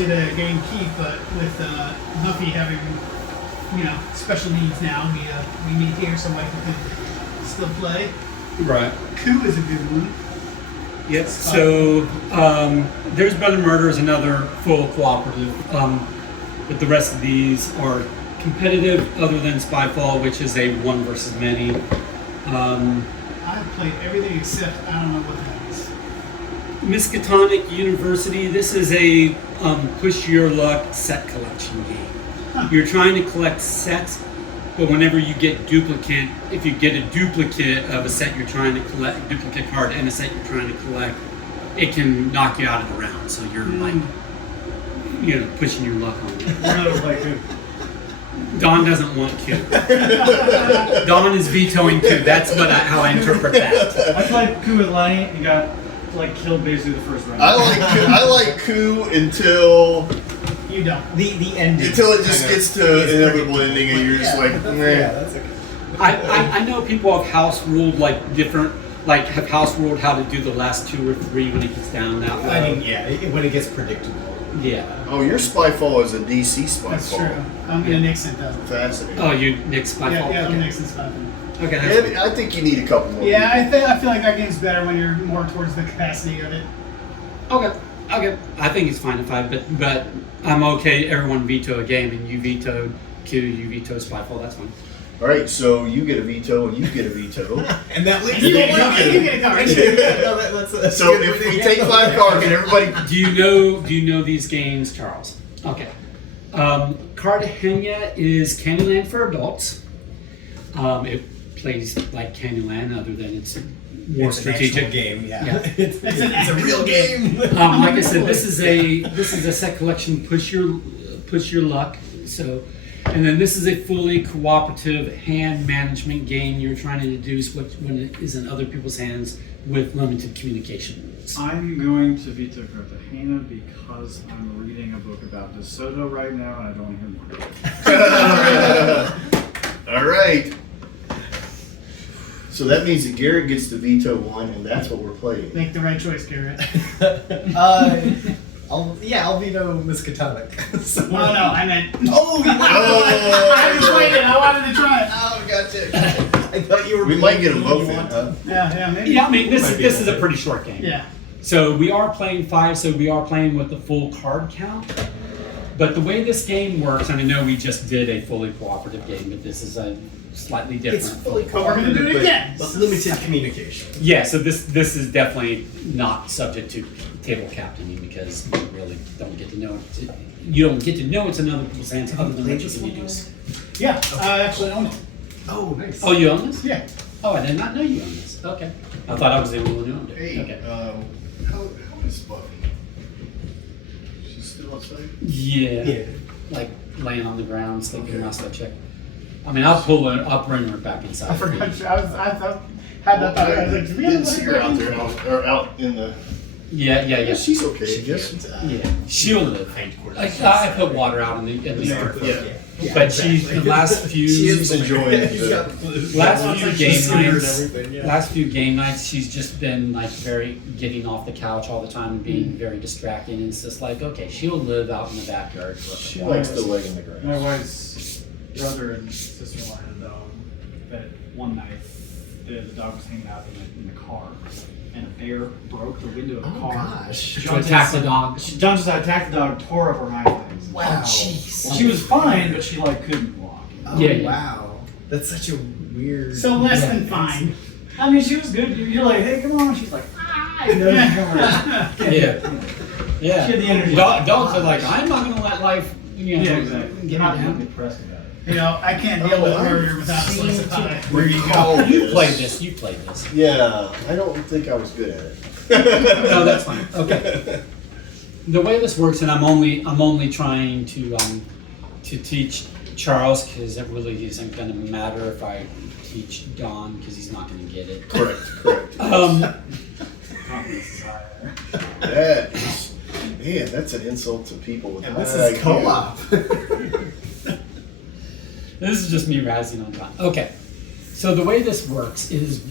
obviously to gain keep, but with Huffy having, special needs now, we need here somebody who can still play. Right. Coup is a good one. Yep. So There's Brother Murder is another full cooperative, but the rest of these are competitive, other than Spyfall, which is a one versus many. I've played everything except I don't know what that is. Miskatonic University. This is a push your luck set collection game. Huh. You're trying to collect sets, but whenever you get duplicate, if you get a duplicate of a set you're trying to collect, duplicate card and a set you're trying to collect, it can knock you out of the round. So you're pushing your luck on it. Don doesn't want Q. Don is vetoing Q. That's how I interpret that. I played Coup with Lenny and got killed basically the first round. I like Coup until you don't. The ending. Until it just gets to an inevitable ending and you're just like, yeah, that's okay. I know people have house ruled have house ruled how to do the last 2 or 3 when it gets down that way. I mean, when it gets predictable. Yeah. Oh, your Spyfall is a DC Spyfall. That's true. I'm going to nix it though. Fascinating. Oh, you nix Spyfall? Yeah, okay. I'm nixing Spyfall. Okay, that's I think you need a couple more. Yeah, I feel like that game's better when you're more towards the capacity of it. Okay. I think it's fine if but I'm okay. Everyone veto a game, and you vetoed Q, you veto Spyfall. That's fine. All right, so you get a veto and you get a veto. And that leaves you get a card. So if we take 5 cards and everybody... Do you know these games, Charles? Okay. Cartagena is Candyland for adults. It plays like Candyland, other than it's more strategic. An game. Yeah. It's a real game. Like I said, this is a set collection. Push your luck. So. And then this is a fully cooperative hand management game. You're trying to deduce when it is in other people's hands with limited communication rules. I'm going to veto Cartagena because I'm reading a book about DeSoto right now and I don't want to hear more. All right. So that means that Garrett gets to veto 1, and that's what we're playing. Make the right choice, Garrett. I'll veto Miskatonic. So, no, I meant. Oh, I was waiting. I wanted to try it. Oh, gotcha. I thought you were. We might get them both in, huh? Yeah, maybe. Yeah, I mean this is a pretty short game. Yeah. So we are playing 5. So we are playing with the full card count. But the way this game works, and I know we just did a fully cooperative game, but this is a slightly different. It's fully But we're gonna do it again. But limited communication. Yeah, so this is definitely not subject to table captaining because you really don't get to know it. You don't get to know it's in other people's hands other than what you can deduce. Yeah, I actually own it. Oh, nice. Oh, you own this? Yeah. Oh, I did not know you owned this. Okay. I thought I was the only one who owned it. Hey, Okay. how is Buffy? She's still outside? Yeah. Like laying on the ground, sleeping last I checked. I mean, I'll bring her back inside. I forgot. I thought. Had that thought. I was like, I didn't see her out there, or out in the... Yeah. She's okay, I guess. Yeah, she'll live. I put water out in the yard. Yeah. But the last few She's enjoying it. last few game nights, she's just been very getting off the couch all the time and being very distracting. And it's just like, okay, she'll live out in the backyard. She likes to lay in the grass. My wife's brother and sister-in-law had a dog that one night the dog was hanging out in the car and a bear broke the window of the car. Gosh. To attack the dog. John just attacked the dog, tore up her hind legs. Wow. Jeez. She was fine, but she couldn't walk. Oh, Yeah. wow. That's such a weird. So less than fine. I mean, she was good. You're like, hey, come on. She's like, ah. You know, Yeah. She had the energy. Dogs are like, I'm not going to let life, Yeah, exactly. get You're not me down. depressed about it. I can't deal with murder without a slice of pie. Where you go? You played this. Yeah, I don't think I was good at it. No, that's fine. Okay. The way this works, and I'm only trying to teach Charles because it really isn't going to matter if I teach Don because he's not going to get it. Correct. Confidence is higher. That is, man, that's an insult to people with And high this is IQ. co-op. This is just me razzing on Don. Okay. So the way this works is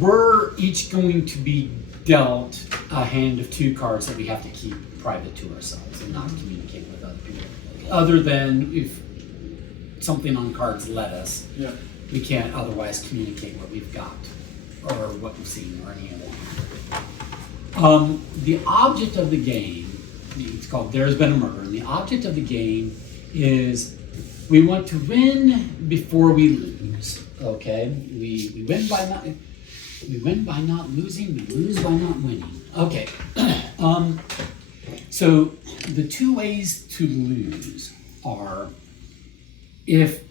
we're each going to be dealt a hand of 2 cards that we have to keep private to ourselves and not communicate with other people. Other than if something on cards let us, Yeah. we can't otherwise communicate what we've got or what we've seen or any of that. The object of the game, it's called There's Been a Murder, and the object of the game is we want to win before we lose. Okay? We win by not losing, we lose by not winning. Okay. So the 2 ways to lose are if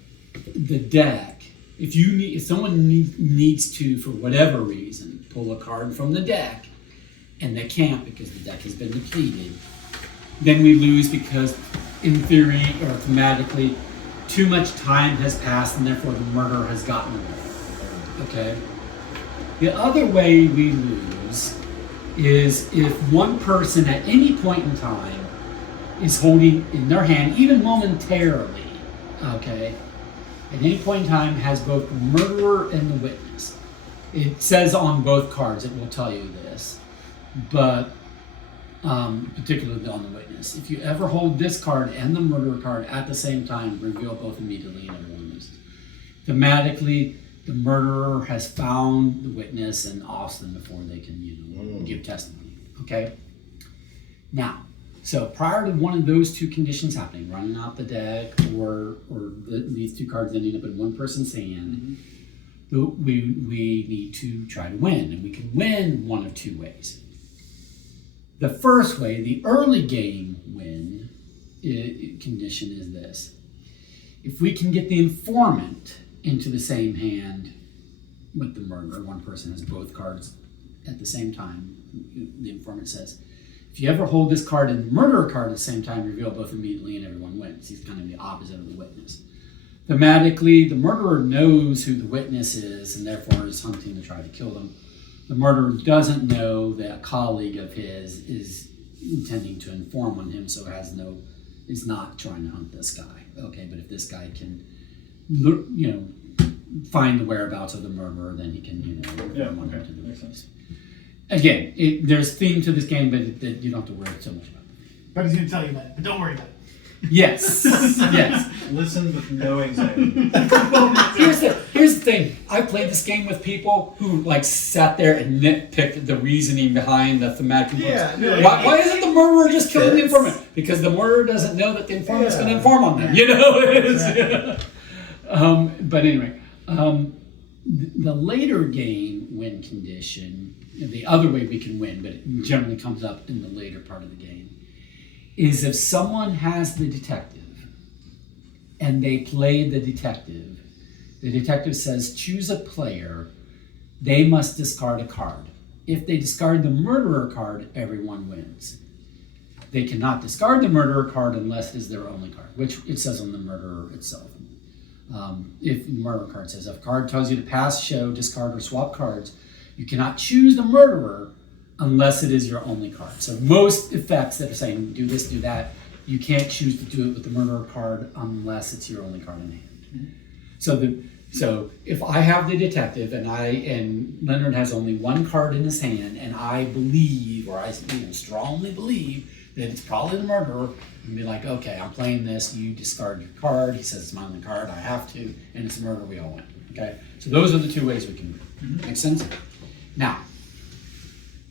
the deck, if someone needs to, for whatever reason, pull a card from the deck and they can't because the deck has been depleted, then we lose because in theory or thematically too much time has passed and therefore the murderer has gotten away. Okay? The other way we lose is if one person at any point in time is holding in their hand, even momentarily, okay, at any point in time has both the murderer and the witness. It says on both cards, it will tell you this, but particularly on the witness. If you ever hold this card and the murderer card at the same time, reveal both immediately and everyone loses. Thematically, the murderer has found the witness and offs them before they can, give testimony. Okay? Now, so prior to one of those 2 conditions happening, running out the deck or these 2 cards ending up in one person's hand, we need to try to win, and we can win one of 2 ways. The first way, the early game win condition is this. If we can get the informant into the same hand with the murderer, one person has both cards at the same time, the informant says, if you ever hold this card and the murderer card at the same time, reveal both immediately and everyone wins. He's kind of the opposite of the witness. Thematically, the murderer knows who the witness is and therefore is hunting to try to kill them. The murderer doesn't know that a colleague of his is intending to inform on him, so is not trying to hunt this guy. Okay, but if this guy can, find the whereabouts of the murderer, then he can, inform on him to the witness. Again, there's theme to this game, but you don't have to worry so much about it. But he's going to tell you that, but don't worry about it. Yes, yes. Listen with no anxiety. Here's the thing. I played this game with people who sat there and nitpicked the reasoning behind the thematic. Yeah. Why isn't the murderer just killing the informant? Because the murderer doesn't know that the informant's going to inform on them. It is. But anyway, the later game win condition, the other way we can win, but it generally comes up in the later part of the game, is if someone has the detective and they play the detective says choose a player, they must discard a card. If they discard the murderer card, everyone wins. They cannot discard the murderer card unless it is their only card, which it says on the murderer itself. If the murderer card says, if a card tells you to pass, show, discard, or swap cards, you cannot choose the murderer unless it is your only card. So most effects that are saying do this, do that, you can't choose to do it with the murderer card unless it's your only card in hand. So if I have the detective and Leonard has only one card in his hand, and I believe, or I strongly believe that it's probably the murderer, and be like, okay, I'm playing this, you discard your card. He says it's my only card, I have to, and it's a murder, we all win. Okay, so those are the 2 ways we can win. Make sense? Now,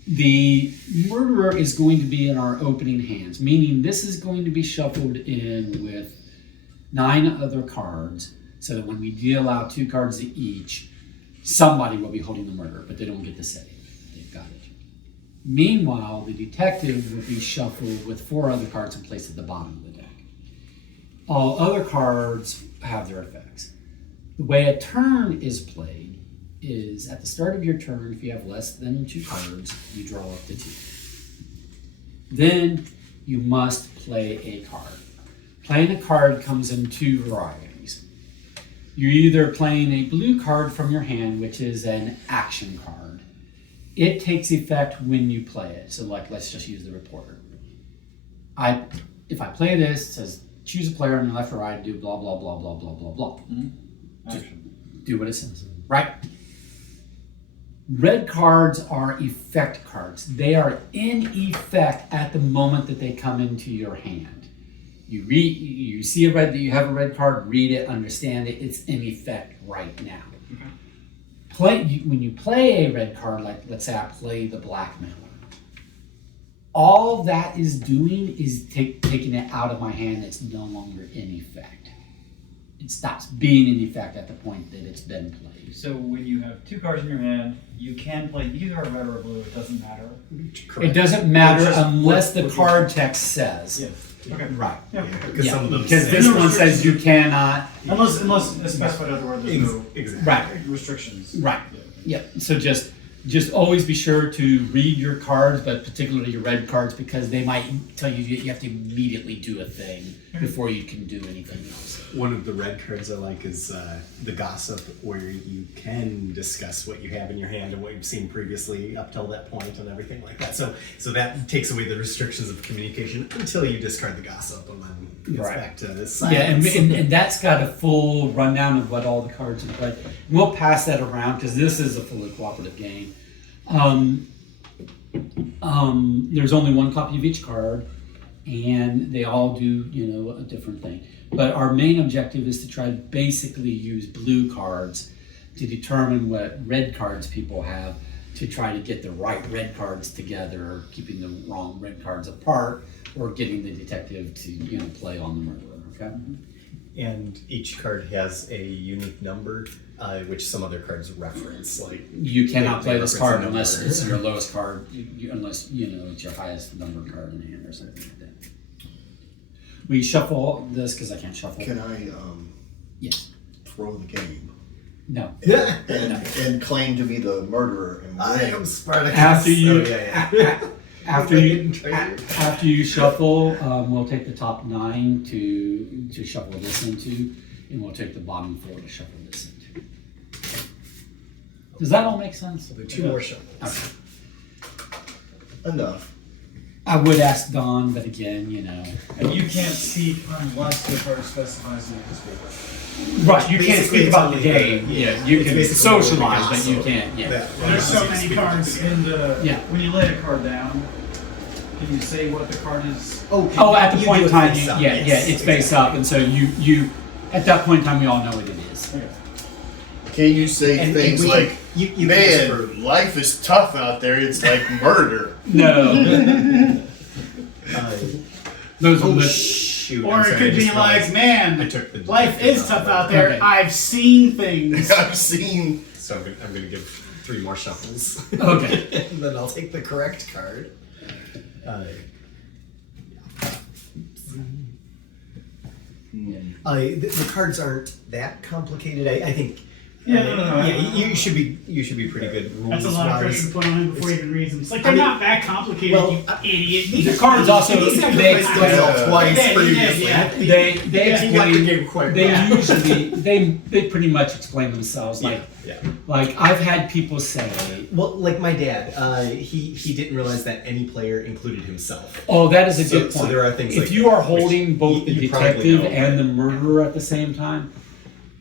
the murderer is going to be in our opening hands, meaning this is going to be shuffled in with 9 other cards, so that when we deal out 2 cards to each, somebody will be holding the murderer, but they don't get to say it. They've got it. Meanwhile, the detective will be shuffled with 4 other cards and placed at the bottom of the deck. All other cards have their effects. The way a turn is played is at the start of your turn, if you have less than 2 cards, you draw up to 2. Then you must play a card. Playing a card comes in 2 varieties. You're either playing a blue card from your hand, which is an action card. It takes effect when you play it. So let's just use the reporter. If I play this, it says choose a player on the left or right, do blah, blah, blah, blah, blah, blah, blah. Action. Do what it says, right? Red cards are effect cards. They are in effect at the moment that they come into your hand. You see a red, you have a red card, read it, understand it, it's in effect right now. When you play a red card, like let's say I play the blackmailer, all that is doing is taking it out of my hand. It's no longer in effect. It stops being in effect at the point that it's been played. So when you have 2 cards in your hand, you can play either a red or a blue. It doesn't matter. It doesn't matter Just unless the what card text says. Yes. Okay. Right. Yeah. Because some of them Because say- this one says you cannot. Unless it's specified otherwise, there's no Exactly. Right. restrictions. Right. Yep. So just always be sure to read your cards, but particularly your red cards, because they might tell you you have to immediately do a thing before you can do anything else. One of the red cards I like is the gossip, where you can discuss what you have in your hand and what you've seen previously up till that point and everything like that. So that takes away the restrictions of communication until you discard the gossip, and then it's Right. back to Yeah, silence. and that's got a full rundown of what all the cards are played. We'll pass that around because this is a fully cooperative game. There's only one copy of each card, and they all do, a different thing. But our main objective is to try to basically use blue cards to determine what red cards people have, to try to get the right red cards together, keeping the wrong red cards apart, or getting the detective to, play on the murderer, okay? And each card has a unique number, which some other cards reference. Like You cannot they play this reference card a unless number. it's your lowest card, unless it's your highest numbered card in hand or something like that. We shuffle this because I can't shuffle. Can I Yes. throw the game No. and claim to be the murderer and I win? am Spartacus. After you, Oh, yeah. after you shuffle, we'll take the top 9 to shuffle this into, and we'll take the bottom 4 to shuffle this into. Does that all make sense? So 2 more shuffles. Okay. Enough. I would ask Don, but again, And you can't speak unless the card specifies you can speak. Right, you can't Basically, speak about the it's game. only- Yeah, you it's can basically socialize, only but you gossip. can't. Yeah. There's so many cards in the. Yeah. When you lay a card down, can you say what the card is? Oh, at the point in time, face up. yeah, Yes, it's face exactly. up, and so you at that point in time, we all know what it is. Okay. Can you say And things we like, can- you can whisper. man, life is tough out there. It's like murder. No, those are Oh the shoot! Or I'm it sorry, could I be just like, realized man, I took the life detective is tough out. out there. Okay. I've seen things. I've seen. So I'm gonna give 3 more shuffles. Okay. And then I'll take the correct card. The cards aren't that complicated. I think. Yeah, no. Yeah, you should be pretty good rules. That's a lot of pressure to put on him before he even reads them. It's like they're not that complicated, Well, you idiot. the cards also These have they to play Yeah. twice Yeah, previously. yeah. they He got the explain. game quite They well. usually they pretty much explain themselves. Yeah. Like I've had people say, Well, like my dad, he didn't realize that any player included himself. "Oh, that is a So- good so point." there are things if like you that, are which holding both the you probably detective know, and but- the murderer at the same time,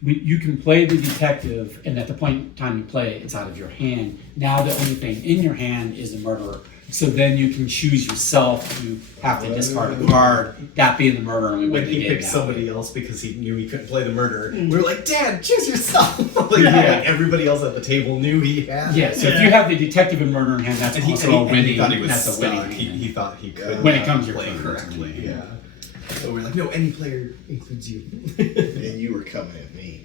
you can play the detective, and at the point in time you play it, it's out of your hand. Now the only thing in your hand is the murderer. So then you can choose yourself to have to discard a card, that being the murderer, and we When win the he game picked that somebody way. else because he knew he couldn't play the murderer, we were like, "Dad, choose yourself." like, Yeah. like everybody else at the table knew he had. Yeah, so if you have the detective and murderer in hand, that's And he, also and he, a and winning. he thought he was That's a stuck. winning. He hand. thought he could When it comes to your play turn, correctly. it's a Yeah. So we're like, no, any player includes you. And you were coming at me.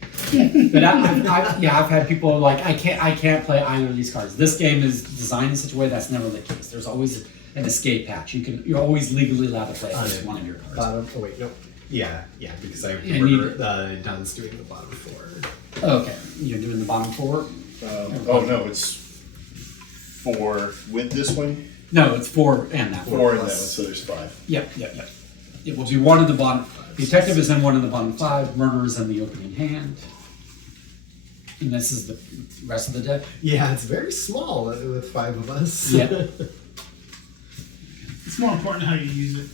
But I've had people like I can't play either of these cards. This game is designed in such a way that's never the case. There's always an escape hatch. You're always legally allowed to play at least one of your cards. Bottom. Oh wait, no. Yeah, because I And remember Don's doing the bottom 4. Okay, you're doing the bottom 4. Oh no, it's 4 with this one, No, it's 4 and that 4 in that one, plus- so there's 5. Yep. It will be one in the bottom. Detective is in one in the bottom 5. Murderer is in the opening hand. And this is the rest of the deck. Yeah, it's very small with 5 of us. Yeah. It's more important how you use it.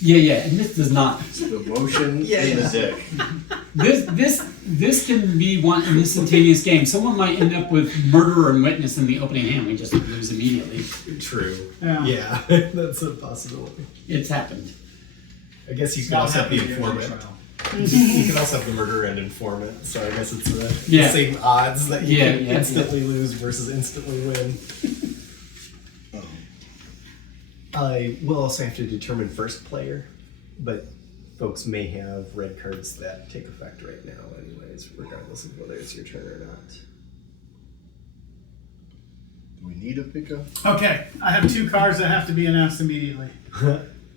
Yeah. And this does not. The motion Yeah, in yeah. the deck. This can be an instantaneous game. Someone might end up with murderer and witness in the opening hand. We just lose immediately. True. Yeah. That's a possibility. It's happened. I guess you It's can not also have the happening in informant. trial. You can also have the murderer and informant. So I guess it's the Yeah. same odds that you Yeah, can yeah, instantly lose versus instantly win. I will also have to determine first player, but folks may have red cards that take effect right now anyways, regardless of whether it's your turn or not. Do we need a pickup? Okay, I have 2 cards that have to be announced immediately.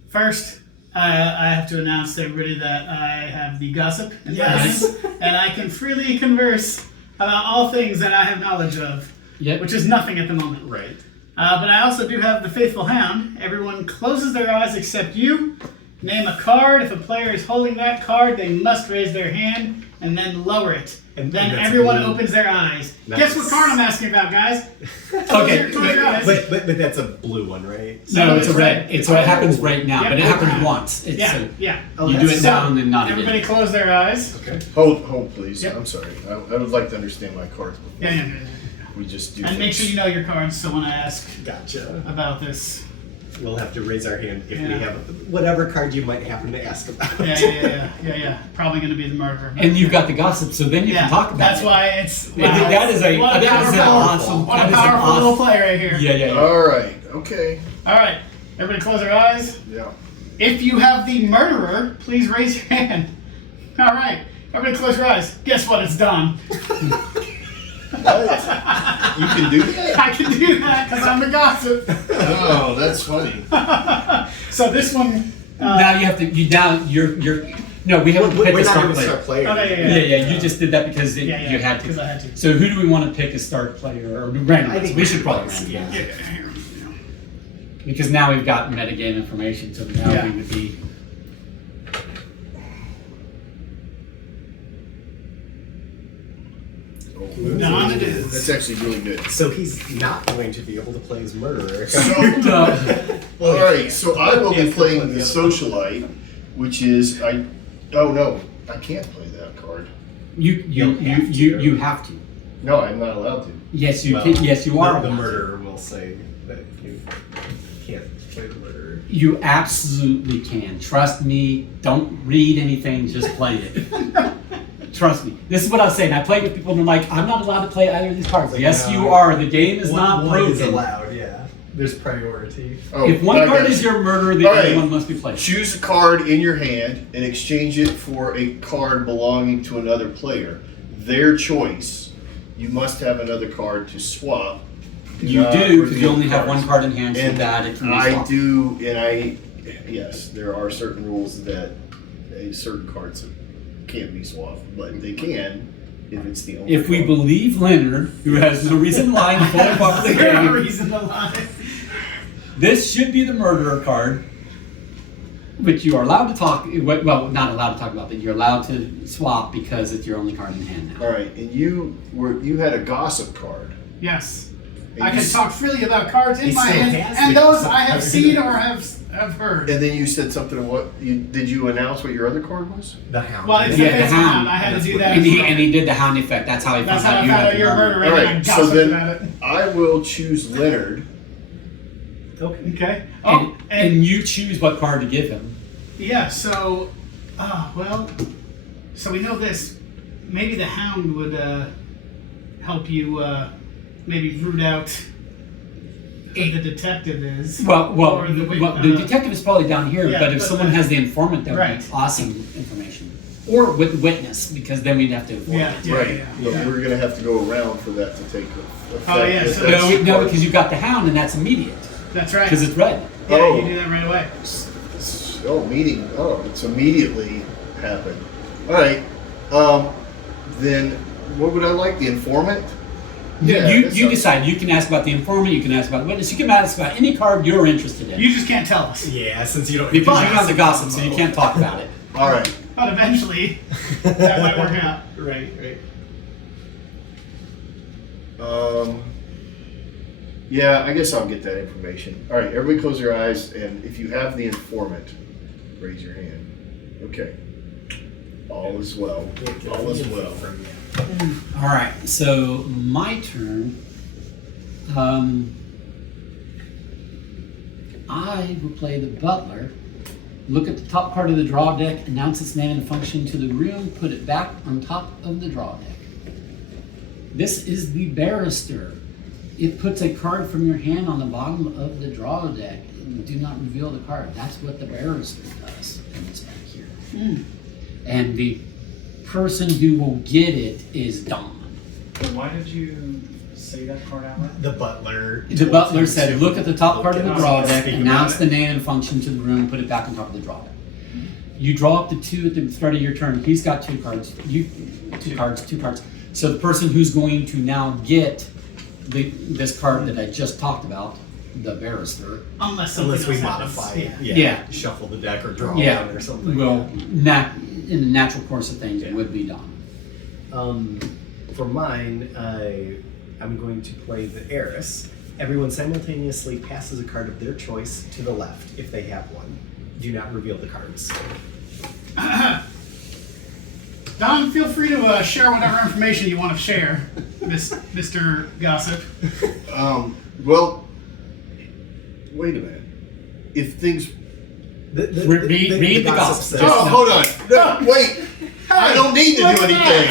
First, I have to announce to everybody that I have the gossip in my Yes. hands, and I can freely converse about all things that I have knowledge of, Yep. which is nothing at the moment. Right. But I also do have the faithful hound. Everyone closes their eyes except you. Name a card. If a player is holding that card, they must raise their hand and then lower it. And then that's everyone blue. opens their eyes. Nice. Guess what card I'm asking about, guys? Okay. Close your eyes. But that's a blue one, right? No, it's a red. It's what happens right now, Yep. but it happens once. It's Yeah, yeah. Oh, you do it that's- now and then not Everybody again. close their eyes. Okay. Hold, please. Yep. I'm sorry. I would like to understand my cards before Yeah. we just do And make sure you know your cards so when I ask Gotcha. about this. We'll have to raise our hand if we Yeah. have whatever card you might happen to ask about. Yeah. Probably going to be the murderer. And you've got the gossip, so then you yeah, can talk about that's it. why it's. Yeah, that is a what a that is an powerful, awesome. what that a is an powerful awesome- little play right here. Yeah. All right. Okay. All right, everybody close their eyes. Yeah. If you have the murderer, please raise your hand. All right, everybody close your eyes. Guess what? It's done. What? You can do that? I can do that because I'm the gossip. Oh, that's funny. So this one. Now you have to. You're. No, we haven't We're picked a not start even player. start player. Okay, Yeah. You just did that because you had because I to. had to. So who do we want to pick as start player or randomize? I think we should probably yeah. randomize. Yeah, here. Because now we've got metagame information, so now Yeah. we would be. Done it is. That's actually really good. So he's not going to be able to play as murderer. All right, so I will be Yes, playing that's the what socialite, which is Oh no, I can't play that card. You have to. No, I'm not allowed to. Yes, you Well, can. Yes, you are. The allowed to. murderer will say that you can't play the murderer. You absolutely can. Trust me. Don't read anything. Just play it. Trust me. This is what I was saying. I play with people and they're like, I'm not allowed to play either of these cards. Like, Yes, no, you are. The game is One not broken. is allowed, yeah. There's priority. Oh, If one I card got is you. your murder, the All other right. one must be played. Choose a card in your hand and exchange it for a card belonging to another player. Their choice. You must have another card to swap. You Not do, because you reveal only have one cards. card in hand, so And that it can be I swapped. do, and yes, there are certain rules that certain cards can't be swapped, but they can if it's the only If we card. believe Leonard, who has no reason to lie in the full part of the There's no game, reason to lie. this should be the murderer card, which you are allowed to talk. Well, not allowed to talk about, but you're allowed to swap because it's your only card in hand now. All right, and you had a gossip card. Yes. And I you can s- talk freely about cards in He my still hand, has and the those gossip I have card. seen or have heard. And then you said something. Did you announce what your other card was? The hound. Well, it's Yeah, a the fifth hound. round. I had to do that. And as he well. and he did the hound effect. That's how he That's found how out I you found had out the you're a murderer. murderer. All and I right, so gossiped then about it. I will choose Leonard. Okay. Okay. And, Oh, and you choose what card to give him. yeah. So, so we know this. Maybe the hound would help you maybe root out who the detective is. Well, Or the the detective is probably down here, yeah, but if but someone has the informant, that would Right. be awesome information. Or with witness, because then we'd have to avoid Yeah, it. yeah. Right. But we're going to have to go around for that to take effect. Oh, yeah, if so that's No, part- because you've got the hound, and that's immediate That's right. because it's red. Yeah, Oh. you do that right away. It's immediately happened. All right. Then what would I like? The informant? Yeah, you that you sounds- decide. You can ask about the informant. You can ask about the witness. You can ask about any card you're interested in. You just can't tell us. Yeah, since you don't. Because you have the gossip, so you can't talk about it. All right. But eventually, that might work out. Right, right. Yeah, I guess I'll get that information. All right, everybody close your eyes, and if you have the informant, raise your hand. Okay. All is well. All is well. All right, so my turn. I will play the butler. Look at the top card of the draw deck, announce its name and function to the room, put it back on top of the draw deck. This is the barrister. It puts a card from your hand on the bottom of the draw deck. Do not reveal the card. That's what the barrister does. And it's back here. And the person who will get it is Don. But why did you say that card out loud? The butler. The butler said, look at the top card of the draw deck, Speak announce about the name and function to the room, put it back on top of the draw deck. You draw up to 2 at the start of your turn. He's got 2 cards. Two cards. So the person who's going to now get this card that I just talked about, the barrister. Unless we else modify happens. it. Yeah. Shuffle the deck or draw Yeah. one or something. Well, in the natural course of things, it would be Don. For mine, I'm going to play the heiress. Everyone simultaneously passes a card of their choice to the left if they have one. Do not reveal the cards. Don, feel free to share whatever information you want to share, Mr. Gossip. Well, wait a minute. If things... Read the gossip. Oh, hold on. No, wait. I don't need to do anything.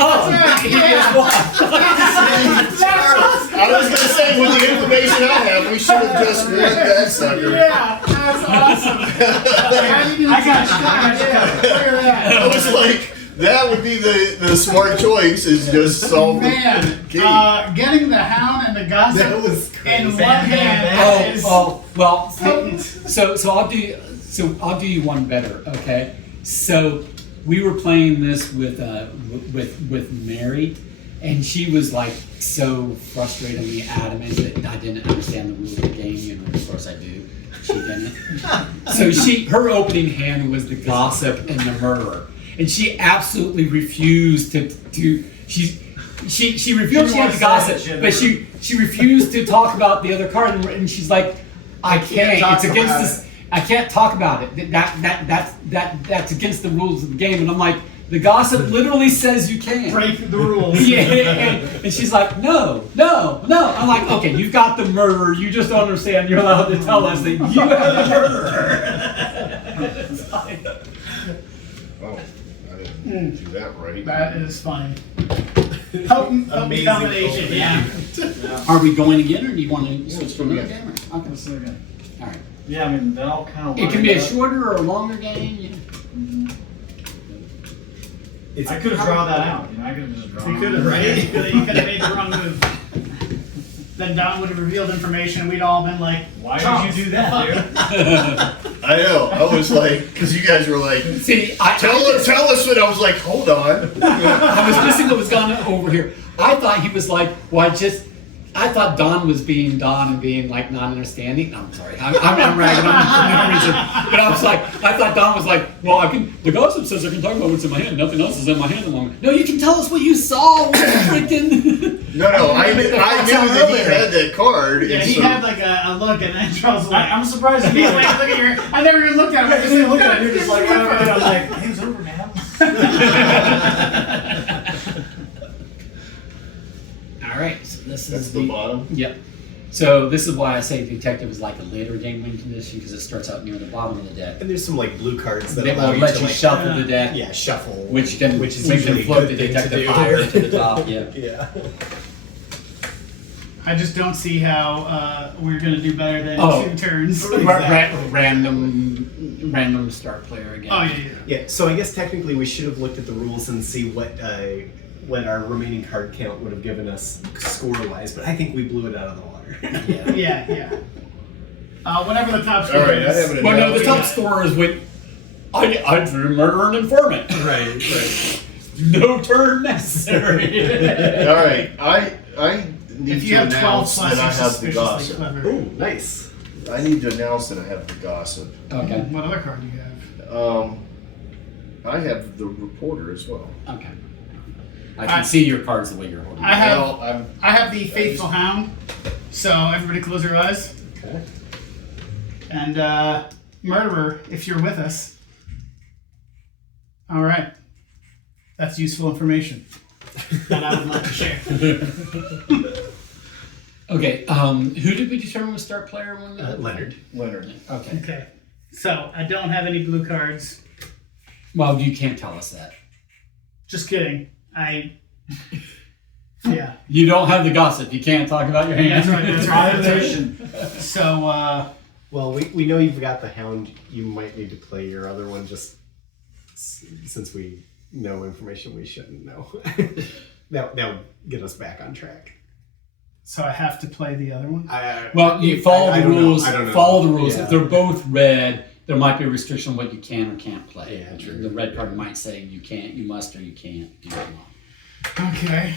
I was going to say, with the information I have, we should have just won that sucker. Yeah, that's awesome. I got shot. Look at that. I was like, that would be the smart choice, is just solve the Man, game. getting the hound and the gossip That was crazy. in one hand is Well, potent. so I'll do you one better, okay? So we were playing this with Mary, and she was like so frustratingly adamant that I didn't understand the rules of the game, and of course I do. She didn't. So her opening hand was the gossip and the murderer, and she absolutely refused to she revealed she had the gossip, but she refused to talk about the other card, and she's like, I can't. It's against this. I can't talk about it. That's against the rules of the game. And I'm like, the gossip literally says you can. Break the rules. Yeah, and she's like, no. I'm like, okay, you've got the murderer. You just don't understand. You're allowed to tell us that you have the murderer. It's fine. Oh, I didn't do that right. That is funny. Potent combination, yeah. Are we going again, or do you want to switch to another game? Okay. Let's do it again. All right. Yeah, I mean, that all kind of... It can be a shorter or a longer game. I could have drawn that out. You know, I could have just drawn You could have, right? You could have made the wrong move. Then Don would have revealed information, and we'd all been like, Why Charles, did you do that, dude? I know. I was like, because you guys were like, See, tell us what. I was like, hold on. I was missing what was going on over here. I thought he was like, well, I thought Don was being Don and being like not understanding. No, I'm sorry, I'm ragging on him for no reason. But I thought Don was like, well, the gossip says I can talk about what's in my hand. Nothing else is in my hand alone. No, you can tell us what you saw. Freaking. No, I knew that he had that card. yeah, and he so- had like a look, and then Charles was like, I'm surprised he's like, look at your, I never even looked at him. I just look at it. You're just like, whatever. And I'm like, hey, it's over now. All right, so this That's is the bottom. Yep. So this is why I say detective is like a later game win condition, because it starts out near the bottom of the deck. And there's some like blue cards that They allow will you let to you like shuffle the deck, shuffle, which is we usually can float a the good thing to detective do. higher to the top. Yeah. Yeah. I just don't see how we're going to do better than 2 turns. Random start player again. Oh, yeah. Yeah. So I guess technically we should have looked at the rules and see what our remaining card count would have given us score-wise, but I think we blew it out of the water. Yeah. Whatever the top score All right, I is. have an Well, no, the top analogy. score is when I drew murder and informant. Right. No turn necessary. All right, I need If you to have 12 announce plus, that I you're have the suspiciously gossip. clever. Ooh, nice. I need to announce that I have the gossip. Okay. What other card do you have? I have the reporter as well. Okay. I can see your cards the way you're holding. I have Well, I have the faithful hound. So everybody close your eyes. Okay. And murderer, if you're with us. All right. That's useful information that I would like to share. Okay, who did we determine was start player when? Leonard. Leonard. Okay. Okay. So I don't have any blue cards. Well, you can't tell us that. Just kidding. Yeah. You don't have the gossip. You can't talk about your hand. That's right. So, Well, we know you've got the Hound. You might need to play your other one just since we know information we shouldn't know. That'll get us back on track. so I have to play the other one? Well, you follow I the don't know. rules. I don't know. Follow the rules. Yeah. If they're both red, there might be a restriction on what you can or can't play. Yeah, true. The red card might say you can't, you must, or you can't do it. Okay.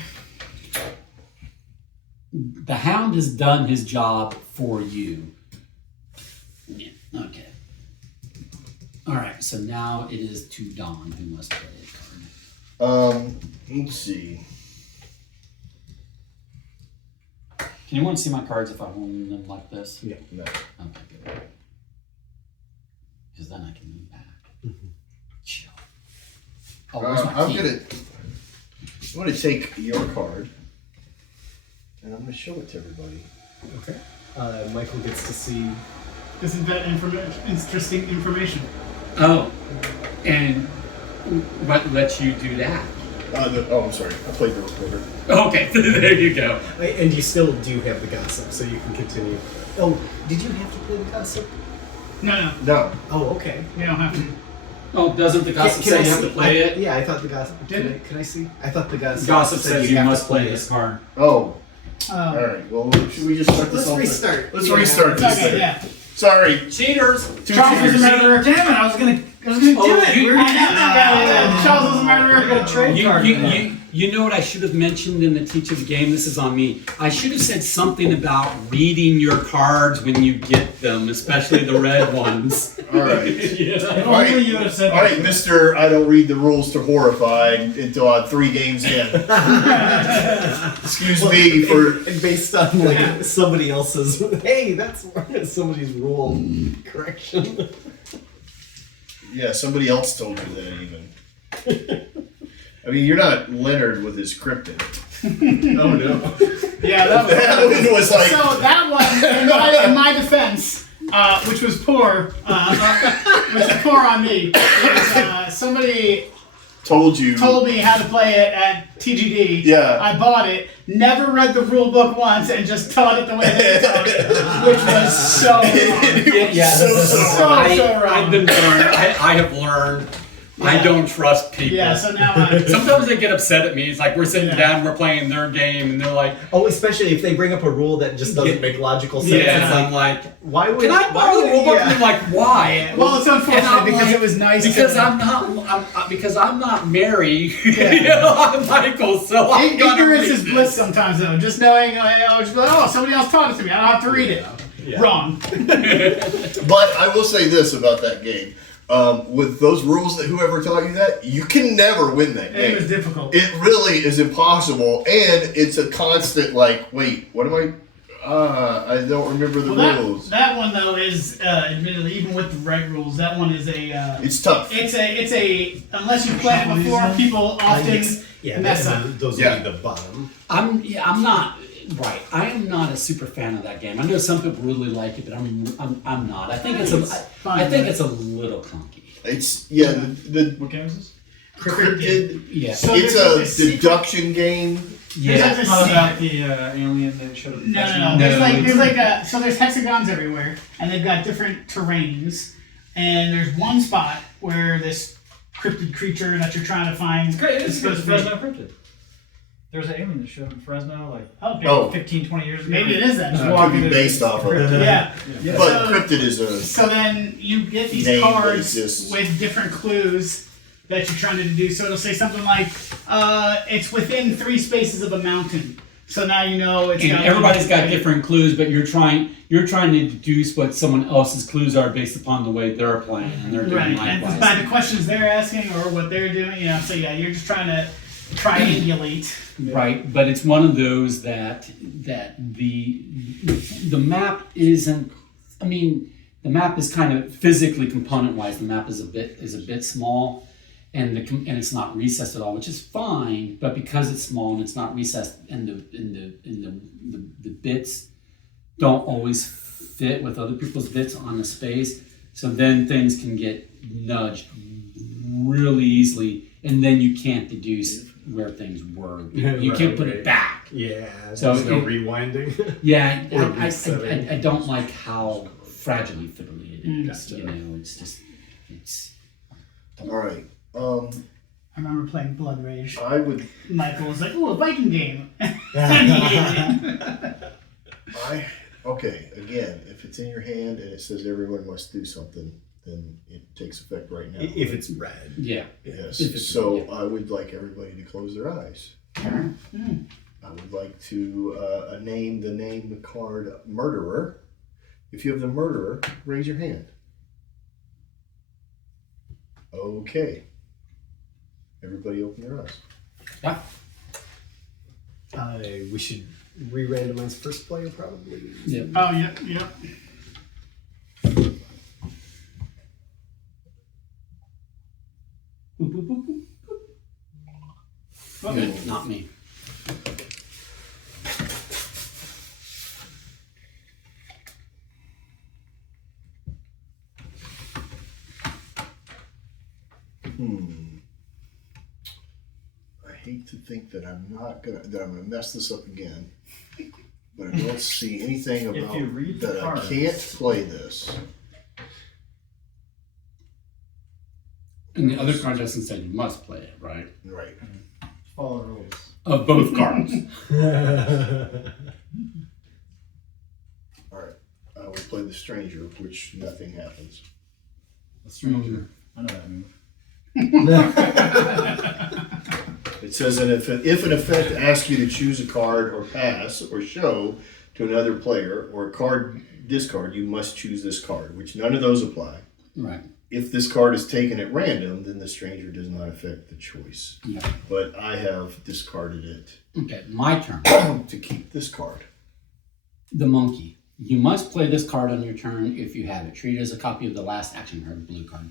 The Hound has done his job for you. Yeah. Okay. All right. So now it is to Don who must play a card. Let's see. Can anyone see my cards if I hold them like this? Yeah. No. Okay, good. Because then I can move back. Chill. Oh, where's my I'm key? going to take your card, and I'm going to show it to everybody. Okay. Michael gets to see. Isn't that interesting information? Oh, and what lets you do that? I'm sorry. I played the recorder. Okay, there you go. And you still do have the gossip, so you can continue. Oh, did you have to play the gossip? No, No. Oh, okay. you don't have to. Oh, doesn't the gossip say you have to play it? Yeah, I thought the gossip. Did Can I see? I thought the gossip. Gossip says you have to must play this card. Oh. All right. Well, should we just start this Let's whole thing? restart. Let's Yeah. restart this Okay, thing. yeah. Sorry. Cheaters! Charles was a murderer. Damn it! I was gonna do it. you- We were gonna do that. Charles was a murderer. got a trade card. You know what I should have mentioned in the teach of the game? This is on me. I should have said something about reading your cards when you get them, especially the red ones. All right. Yeah. If only you would have said All right, Mr. I don't read the rules to horrified until I'm 3 games in. Excuse me for. And based on like somebody else's. Hey, that's somebody's rule correction. Yeah, somebody else told you that even. I mean, you're not Leonard with his cryptid. Oh no. Yeah, that was. That one was like. So that one, in my defense, which was poor on me, is, somebody Told you. told me how to play it at TGD. Yeah. I bought it, never read the rule book once, and just taught it the way they taught it, which was so wrong. Yeah, So wrong. I've been learned. I have learned. I Yeah. don't trust people. Yeah, so now I. Sometimes they get upset at me. It's like we're sitting Yeah. down, we're playing their game, and they're like, Oh, especially if they bring up a rule that just doesn't make logical sense. "Yeah." It's And like, I'm like, why would? "Can I borrow the rule book?" And they're like, "Why?" Well, it's And unfortunate I'm because like, it was nice. Because to, I'm not Mary. You know, I'm Michael, so I'm gonna ignorance read is this. bliss sometimes, though. Just knowing, just be like, oh, somebody else taught it to me. I don't have to read it. Yeah. Wrong. But I will say this about that game. With those rules that whoever taught you that, you can never win that game. It was difficult. It really is impossible, and it's a constant like, wait, what am I? I don't remember the rules. That one though is admittedly, even with the right rules, that one is a. It's tough. It's a unless you played it before, people often Yeah, mess up. those Yeah. would be the bottom. I'm not right. I am not a super fan of that game. I know some people really like it, but I'm not. I think it's a little clunky. It's the What game is this? cryptid. Yeah. So It's there's a deduction game. There's like Yeah. this Not about the alien that showed up. No. There's hexagons everywhere, and they've got different terrains. And there's one spot where this cryptid creature that you're trying to find It's great. It's is supposed to be. Fresno cryptid. There was an alien that showed up in Fresno like Okay. Oh. 15, 20 years ago. Maybe it is that. Just It walking could be in- based off of it. Yeah. Yeah. But So- cryptid is a. So then you get these Name that cards exists. with different clues that you're trying to deduce. So it'll say something like, it's within 3 spaces of a mountain. So now you know it's And got everybody's got different clues, but you're trying to deduce what someone else's clues are based upon the way they're playing, and they're doing Right, and likewise. by the questions they're asking or what they're doing, so yeah, you're just trying to triangulate. Right, but it's one of those that the map isn't. I mean, the map is kind of physically component-wise. The map is a bit small, and it's not recessed at all, which is fine. But because it's small and it's not recessed, and the bits don't always fit with other people's bits on the space, so then things can get nudged really easily, and then you can't deduce where things were. You can't put it back. Yeah, So there's no rewinding. Yeah, Or I resetting. don't like how fragilely fiddly it is. Gotcha. You know, it's. All right. I remember playing Blood Rage. I would. Michael was like, "Ooh, a Viking game." And he hated it. Okay. Again, if it's in your hand and it says everyone must do something, then it takes effect right now. If it's red. Yeah. Yes. If it's So red, I would like everybody to close their eyes. Mm. I would like to name the card Murderer. If you have the Murderer, raise your hand. Okay. Everybody open their eyes. Yeah. We should re-randomize first player probably. Yeah. Oh, yep, yep. Boop, boop, boop, boop, boop. Good, not me. I hate to think that I'm gonna mess this up again, but I don't see anything If about you read the that I cards- can't play this. And the other card doesn't say you must play it, right? Right. Follow the rules. Of both cards. All right. I will play the Stranger, which nothing happens. The stranger. I know that move. It says that if an effect asks you to choose a card or pass or show to another player or a card discard, you must choose this card, which none of those apply. Right. If this card is taken at random, then the Stranger does not affect the choice. Yeah. But I have discarded it Okay, my turn. to keep this card. The monkey. You must play this card on your turn if you have it. Treat it as a copy of the last action card, blue card.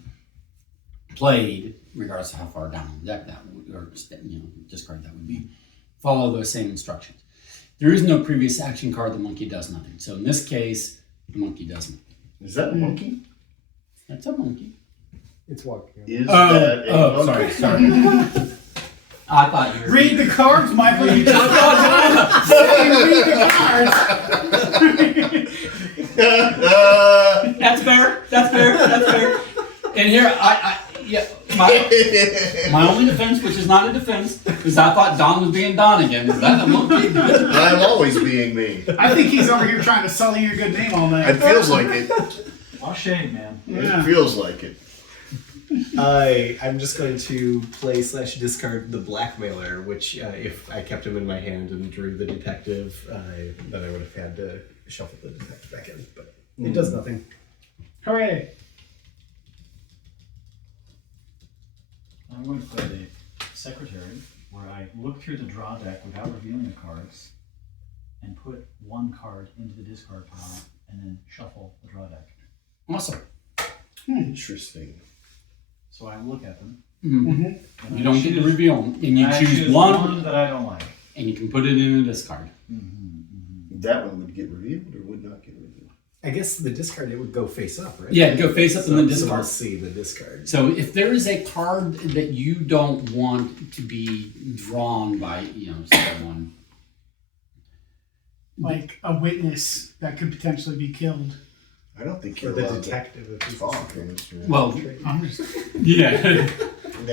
Played, regardless of how far down the deck that would, or discard that would be. Follow those same instructions. There is no previous action card. The monkey does nothing. So in this case, the monkey does nothing. Is that a monkey? That's a monkey. It's walking. Is that a monkey? Sorry. I thought you were. Read the cards, Michael. You just read the cards. That's fair. That's fair. That's fair. And here, my only defense, which is not a defense, is I thought Don was being Don again. Is that a monkey? I'm always being me. I think he's over here trying to sully your good name all night. It feels like it. Aw, shame, man. Yeah. It feels like it. I'm just going to play / discard the Blackmailer, which if I kept him in my hand and drew the detective, then I would have had to shuffle the detective back in. But it does nothing. Hooray. I'm going to play the Secretary, where I look through the draw deck without revealing the cards, and put one card into the discard pile, and then shuffle the draw deck. Awesome. Interesting. So I look at them. You and I don't get to choose- reveal them, and you I choose one, that I don't like. and you can put it in a discard. That one would get revealed or would not get revealed? I guess the discard, it would go face up, right? Yeah, go face up So, and then so discard. I'll see the discard. So if there is a card that you don't want to be drawn by, someone, Like a witness that could potentially be killed. I don't think For you're the allowed detective. if to he's- talk in this room. well, I'm just. yeah.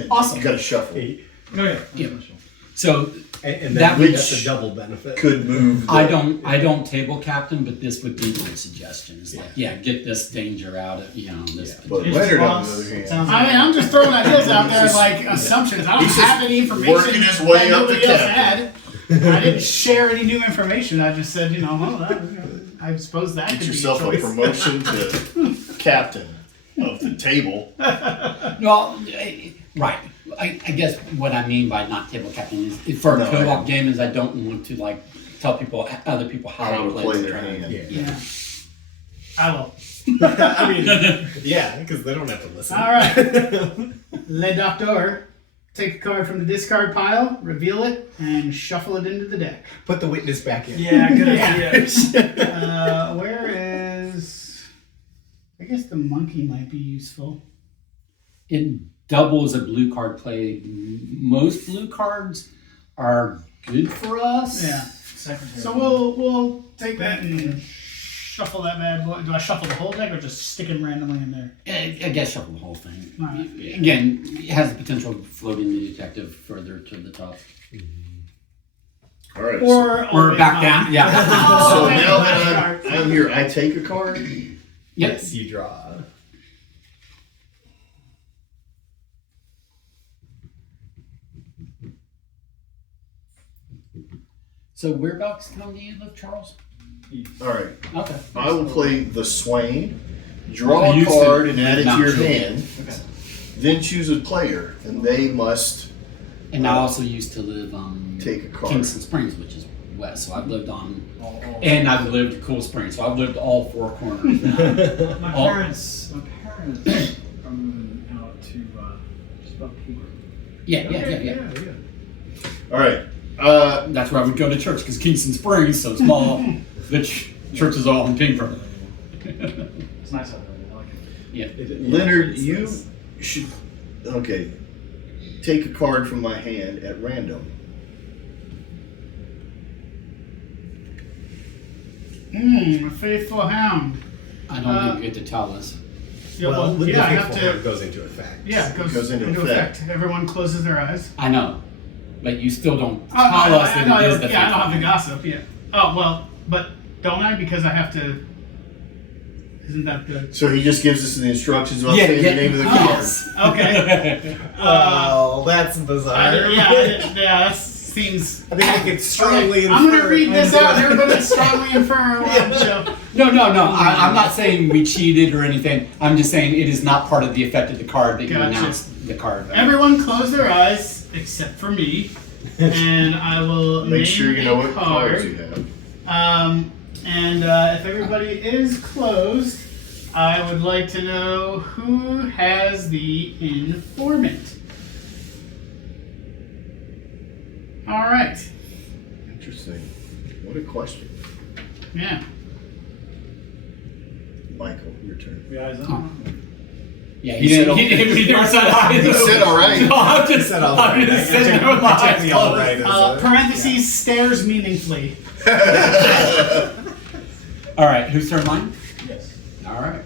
Awesome. You gotta shuffle. Oh yeah. Yeah. So And That then would- that's a double benefit. Could move. I don't table captain, but this would be my suggestion. Is like, get this danger out of this. But His Leonard, on response the other hand, sounds I mean, I'm just throwing ideas out there He's like assumptions. I don't he's just have any information working his way that up to nobody else captain. had. I didn't share any new information. I just said, I suppose that get could yourself be a a choice. promotion to captain of the table. Well, right. I guess what I mean by not table captain is for a No, co-op game is I don't want to tell other people how How to to play, play the their turn. hand. Yeah. I will. I mean, yeah, because they don't have to listen. All right. Le Doctor. take a card from the discard pile, reveal it, and shuffle it into the deck. Put the witness back in. Yeah, good idea. Where is... I guess the monkey might be useful. It doubles a blue card play. Most blue cards are good for us. Yeah. Secretary. So we'll take that and shuffle that bad boy. Do I shuffle the whole deck or just stick him randomly in there? I guess shuffle the whole thing. All right. Again, it has the potential of floating the detective further to the top. All right. Or back down. Yeah. So okay. now that I'm here, I take a card. Yes. You draw. So whereabouts in town do you live, Charles? All right. Okay. I will play the Swain, draw I a used to card and add it to not your sure. hand, then choose a player, and they must And I also used to live take a card. Kingston Springs, which is west. So I've lived on, and I've lived Cool Springs. So I've lived all four corners. My parents are moving out to just above Peterborough. Yeah. All right. That's where I would go to church because Kingston Springs is so small. The church is all in Pinker. It's nice out there. I like it. Yeah. Leonard, you should take a card from my hand at random. A faithful hound. I don't think you get to tell us. Yeah, Well, the I have faithful to. goes into effect. Yeah, it goes Goes into into effect. effect. Everyone closes their eyes. I know, but you still don't tell Oh, us that it is the yeah, I don't have the faithful. gossip. Yeah. Oh well, but don't I? Because I have to. Isn't that the? So he just gives us the instructions about Yeah, saying yeah. the name of the Yes. card. Okay. Oh, that's bizarre. Yeah, that seems. I think I could strongly I'm gonna infer read this into out. it. Everybody strongly infer. No. I'm not saying we cheated or anything. I'm just saying it is not part of the effect of the card that you Gotcha. announced the card. Everyone close their eyes except for me, and I will Make sure you know a what card. cards you have. And if everybody is closed, I would like to know who has the informant. All right. Interesting. What a question. Yeah. Michael, your turn. Yeah, is that Oh. Yeah, he didn't say hi. He said all right. No, I'm just Said all right. just sitting there with my I took eyes the all closed. right as a- Parentheses stares meaningfully. All right, whose turn? Mine. Yes. All right.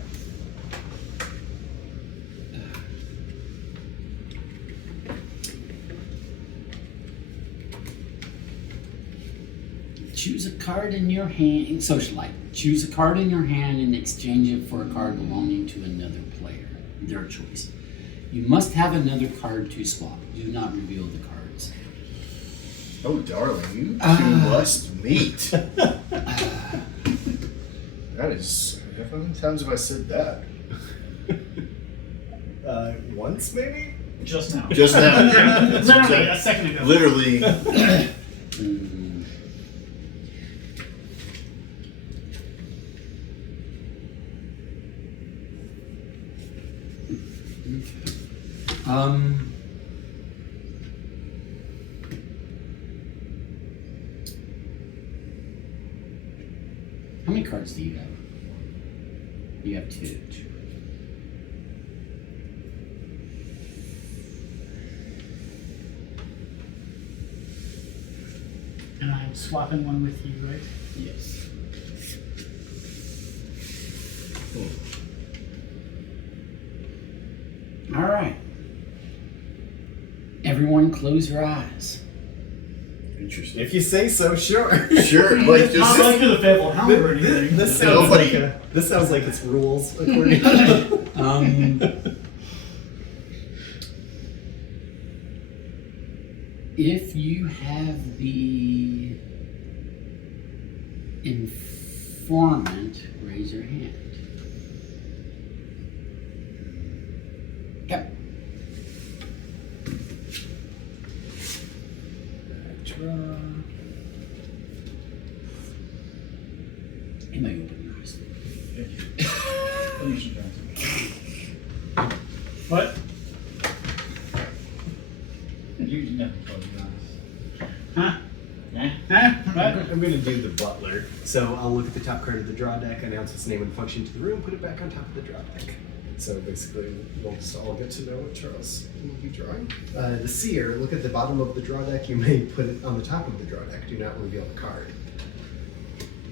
Choose a card in your hand. Socialite. Choose a card in your hand and exchange it for a card belonging to another player. Their choice. You must have another card to swap. Do not reveal the cards. Oh, darling, you two must meet. That is. How many times have I said that? Once maybe? Just now. Just now. Literally a second ago. Literally. How many cards do you have? You have two. And I'm swapping one with you, right? Yes. All right. Everyone close your eyes. Interesting. If you say so, sure. Sure, like Not just. like you're the faithful hound or anything. This sounds Nobody- like this sounds like it's rules according to If you have the informant, raise your hand. Yep. You may open your eyes. Finish your turn. What? never close your eyes. Huh? Eh? Huh? What? I'm going to do the butler. So I'll look at the top card of the draw deck, announce its name and function to the room, put it back on top of the draw deck. So basically, we'll just all get to know what Charles will be drawing. The seer, look at the bottom of the draw deck. You may put it on the top of the draw deck. Do not reveal the card.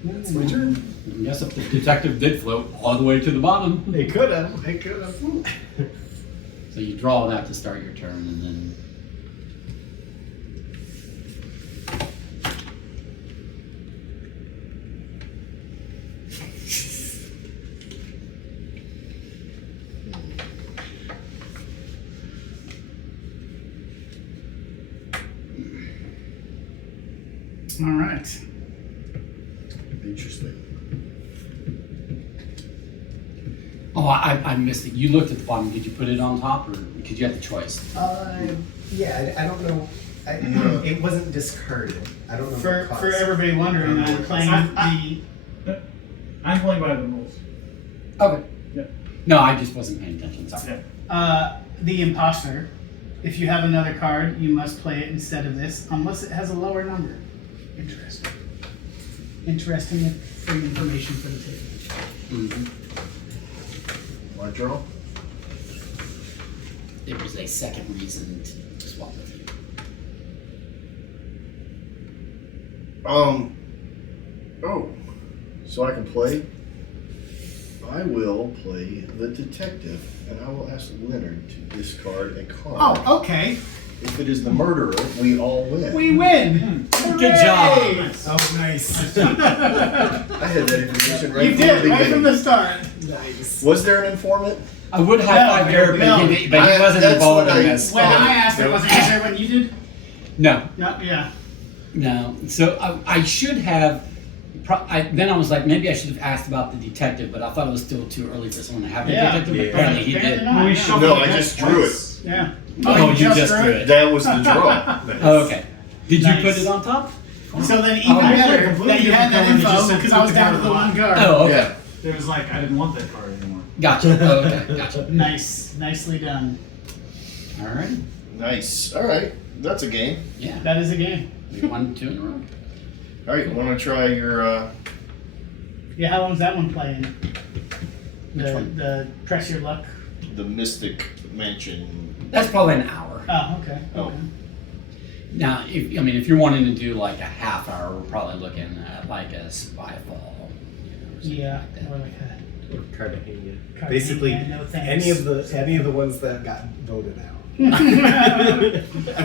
That's my turn. Yes, if the detective did float all the way to the bottom. They could have. They could have. So you draw that to start your turn, and then All right. Interesting. oh, I missed it. You looked at the bottom. Did you put it on top, or did you have the choice? Yeah, I don't know. It wasn't discarded. I don't know. For what caused. everybody wondering, I'm playing the. I'm playing by the rules. Okay. Yeah. No, I just wasn't paying attention. Sorry. The imposter. If you have another card, you must play it instead of this, unless it has a lower number. Interesting. Interesting free information for the table. Mm-hmm. Want to draw? It was a second reason to swap with you. Oh, so I can play? I will play the detective, and I will ask Leonard to discard a card. Oh, okay. If it is the murderer, we all win. We win. Good job. Oh, nice. I had that information right You from did the right from beginning. the start. Nice. Was there an informant? I would high five Eric, no. but he wasn't That's involved what in I- this. When I asked, no. it wasn't there when you did. No, No, yeah. no. So I should have. Then I was like, maybe I should have asked about the detective, but I thought it was still too early for someone to have the Yeah. detective. But Yeah. apparently he Apparently did. not, We yeah. shuffled No, the I deck just drew twice. Yeah. Oh, you just drew drew it. That was the draw. Oh, okay. Did Nice. you put it on top? So then even actually, better completely that you had that different card, you just info said because put I was the down to card the on. one card. Oh, okay. Yeah. There was like, I didn't want that card anymore. Gotcha. Oh, okay. Gotcha. Nice. Nicely done. All right. Nice. All right. That's a game. Yeah. That is a game. We won 2 in a row. All right. Want to try your? Yeah, how long's that one playing? Which one? The Press Your Luck. The Mystic Mansion. That's probably an hour. Oh, okay. Oh. Okay. Now, if you're wanting to do like a half hour, we're probably looking at like a Spyfall. Or something Yeah, like that. or like that. Cartagena. Cartagena, Basically, no thanks. any of the ones that got voted out.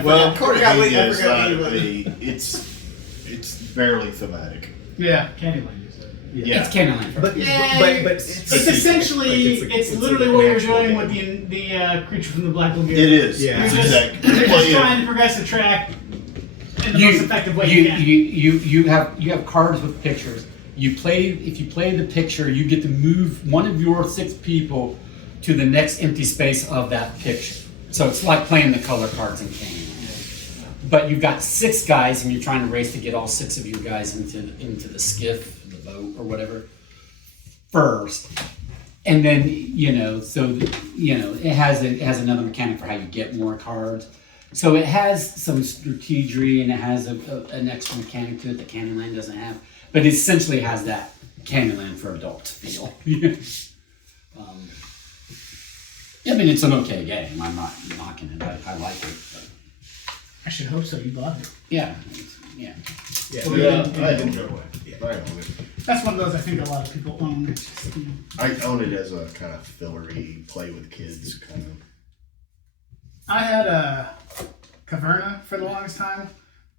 Well, I Cartagena is forgot not what you a. It's barely thematic. Yeah. Candyland, you said. Yeah. It's Candyland. But Yay! but It's essentially, it's literally what you're doing with the creature from the Black Lagoon. It is. Yeah. It's You're just, exactly. you're just Play it. trying to progress the track in the most effective way you can. You have cards with pictures. If you play the picture, you get to move one of your 6 people to the next empty space of that picture. So it's like playing the color cards in Candyland. But you've got 6 guys, and you're trying to race to get all 6 of you guys into the skiff, the boat, or whatever first. And then it has another mechanic for how you get more cards. So it has some strategy, and it has an extra mechanic to it that Candyland doesn't have. But it essentially has that Candyland for adults feel. I mean, it's an okay game. I'm not knocking it. I like it. But I should hope so. You bought it. yeah. Yeah. Yeah, I enjoy it. I own it. That's one of those I think a lot of people own. It's just, I own it as a kind of fillery, play with kids kind of. I had a Caverna for the longest time.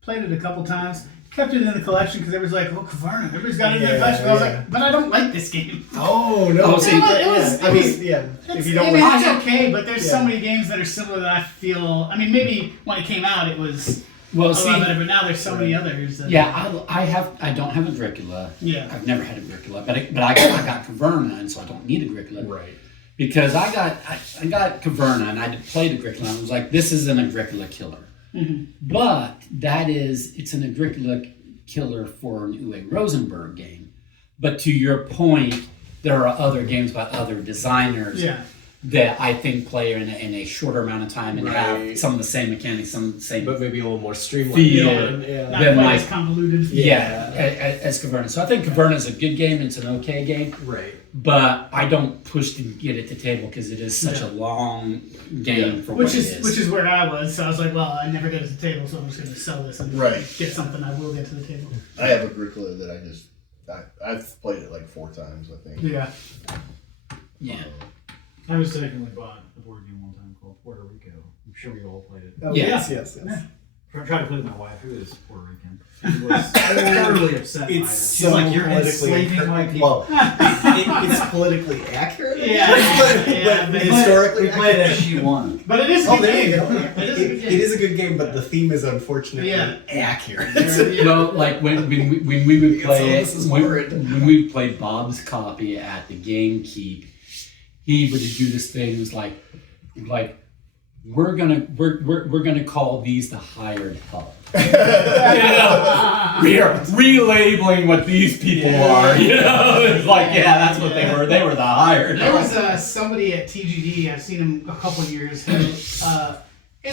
Played it a couple times. Kept it in the collection because everybody's like, "Oh, Caverna." Everybody's got it in the collection. I was like, "But I don't like this game." Oh no! Oh, see, If you don't I mean, like it's okay, but there's so Yeah. many games that are similar that I feel. I mean, maybe when it came out, it was Well, a see, lot better, but now there's so many others. That, I don't have a Dracula. Yeah. I've never had a Dracula, but I got Caverna, and so I don't need a Dracula. right. Because I got Caverna, and I played Agricola, and I was like, this isn't an Agricola killer. Mm-hmm. But it's an Agricola killer for an Uwe Rosenberg game. But to your point, there are other games by other designers. Yeah. that I think play in a shorter amount of time and have Right. some of the same mechanics, some of the same But maybe a little more streamlined. Feel. Yeah. Not Then, quite like- as convoluted. as Caverna. So I think Caverna is a good game. It's an okay game, Right. but I don't push to get it to table because it is such a long game for Which what is it is. which is where I was. So I was like, well, I never get to the table, so I'm just going to sell this and Right. get something I will get to the table. I have a Agricola that I've played it like 4 times, I think. Yeah. yeah. I mistakenly bought a board game one time called Puerto Rico. I'm sure we all played it. Oh, Yeah. yes. I tried to play with my wife, who is Puerto Rican. She was thoroughly upset by it. It's She's so like, you're politically enslaving my people. Well, it's politically accurate. Yeah. but But historically we played accurate. as she won. But it is a Oh, good there you game. go. It is a good game. It is a good game, but the theme is unfortunately Yeah. accurate. Well, like when we would It's play almost as horrid. when we would play Bob's Copy at the GameKeep, he would do this thing. It was like we're gonna call these the hired help. We are relabeling what these people are. It's like that's what they were. They were the hired There help. was somebody at TGD, I've seen him a couple of years, who is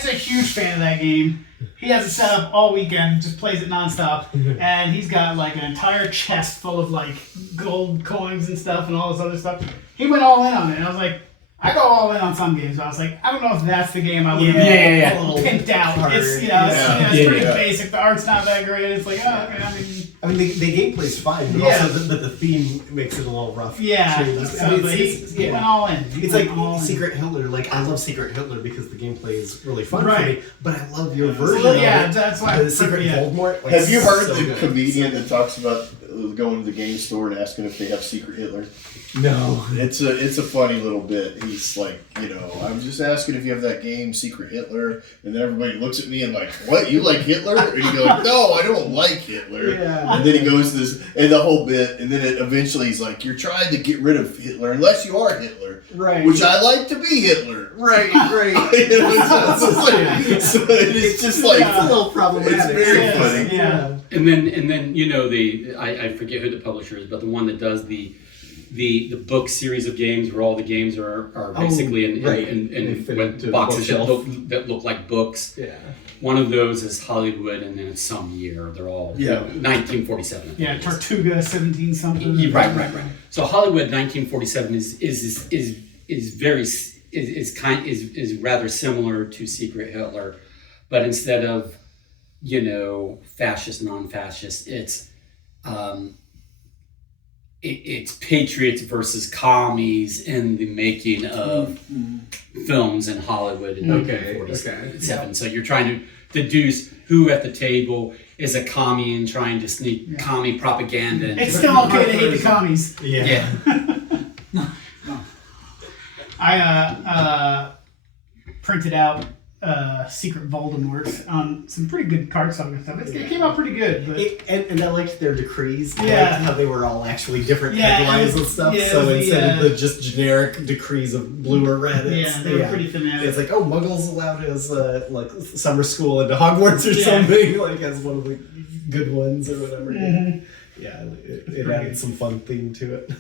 a huge fan of that game. He has it set up all weekend, just plays it nonstop, and he's got like an entire chest full of like gold coins and stuff and all this other stuff. He went all in on it, and I was like, I go all in on some games, but I was like, I don't know if that's the game I would have Yeah. pimped out. Hard. It's it's Yeah. pretty Yeah. basic. The art's not that great. It's like, oh, okay, I mean, the gameplay's fine, but Yeah. also the theme makes it a little rough. yeah. Changes. So, I mean, but it's- he went all in. He It's went like all in. Secret Hitler. Like I love Secret Hitler because the gameplay is really fun for Right. me. But I love your version Well, of yeah, it. that's why. The Secret yeah. Voldemort. Like, Have you heard so the good. comedian that talks about going to the game store and asking if they have Secret Hitler? No. It's a funny little bit. He's like, I was just asking if you have that game, Secret Hitler, and then everybody looks at me and like, what? You like Hitler? And you go, no, I don't like Hitler. Yeah. And then he goes to this, and the whole bit, and then eventually he's like, you're trying to get rid of Hitler unless you are Hitler, Right. which I like to be Hitler. Right. It's just like It's a little problematic. It's very Yes, funny. Yeah. And then I forget who the publisher is, but the one that does the book series of games where all the games are basically right. in They fit what into a boxes bookshelf. that look like books. Yeah. One of those is Hollywood, and then it's some year. They're all 1947. I think Yeah, it is. Tortuga 17 something. Yeah, right. So Hollywood 1947 is rather similar to Secret Hitler, but instead of fascist, non-fascist, it's patriots versus commies in the making of films in Hollywood in 1947. So you're trying to deduce who at the table is a commie and trying to sneak commie propaganda. It's still okay to hate the commies. Yeah. I printed out Secret Voldemort on some pretty good cardstock and stuff. It came out pretty good, but And I liked their decrees. I Yeah. liked how they were all actually different Yeah, headlines it was- and stuff. yeah, it So was the, instead of the just generic decrees of blue or red, yeah, they were pretty thematic. It's like, Muggles allowed as like summer school into Hogwarts or Yeah. something, like as one of the good ones or whatever. Mhm. Yeah, it added some fun theme to it.